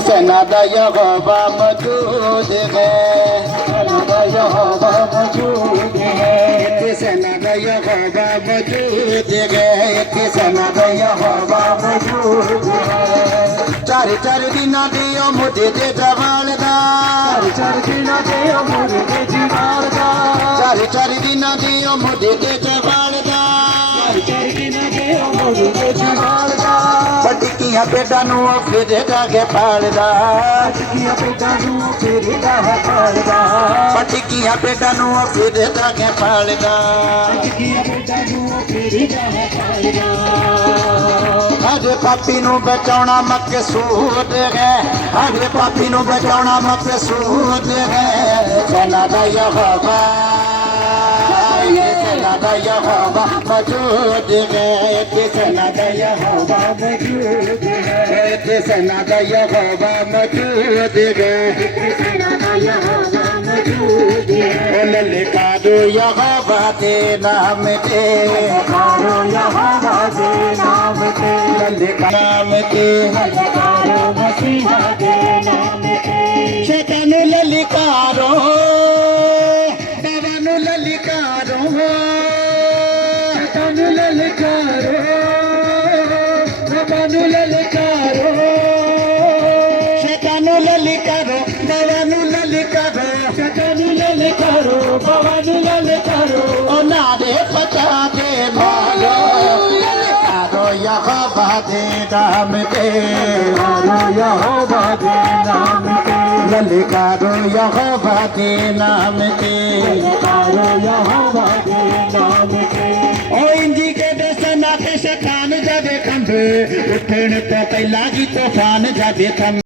सनादा यहोवा मौजूद है, सनादा यहोवा मौजूद है, सनादा यहोवा मौजूद है, सनादा यहोवा मौजूद है। चार चार दिना दियो मुझे ते जवान दा, चार दिना दियो मुझे ते जवान दा, चार दिना दियो मुझे ते जवान दा, चार दिना दियो मुझे ते जवान दा। पटकियां पेटा नू फिरेगा के पालदा, पटकियां पेटा नू फिरेगा है पालदा, पटकियां पेटा नू फिरेगा के पालदा, पटकियां पेटा नू फिरेगा है पालदा। हरे पापी नू बचाउणा मकसूद है, हरे पापी नू बचाउणा मकसूद है। सनादा यहोवा, सनादा यहोवा मौजूद है, सनादा यहोवा मौजूद है, सनादा यहोवा मौजूद है, सनादा यहोवा मौजूद है। ललकारो यहोवा के नाम के, ललकारो यहोवा के नाम के, नाम के, ललकारो मसीहा के नाम के। शैतान ललकारो, बाबा ललकारो, शैतान ललकारो, बाबा ललकारो, शैतान ललकारो, बाबा ललकारो, शैतान ललकारो, बाबा ललकारो। ओ नारे पचा दे मारो, ललकारो यहोवा के नाम के, यहोवा के नाम के, ललकारो यहोवा के नाम के, ललकारो यहोवा के नाम के। ओ इंजी के दसना ते शैतान जावे खंभे, उठण तो पहला ही तूफान जावे थम।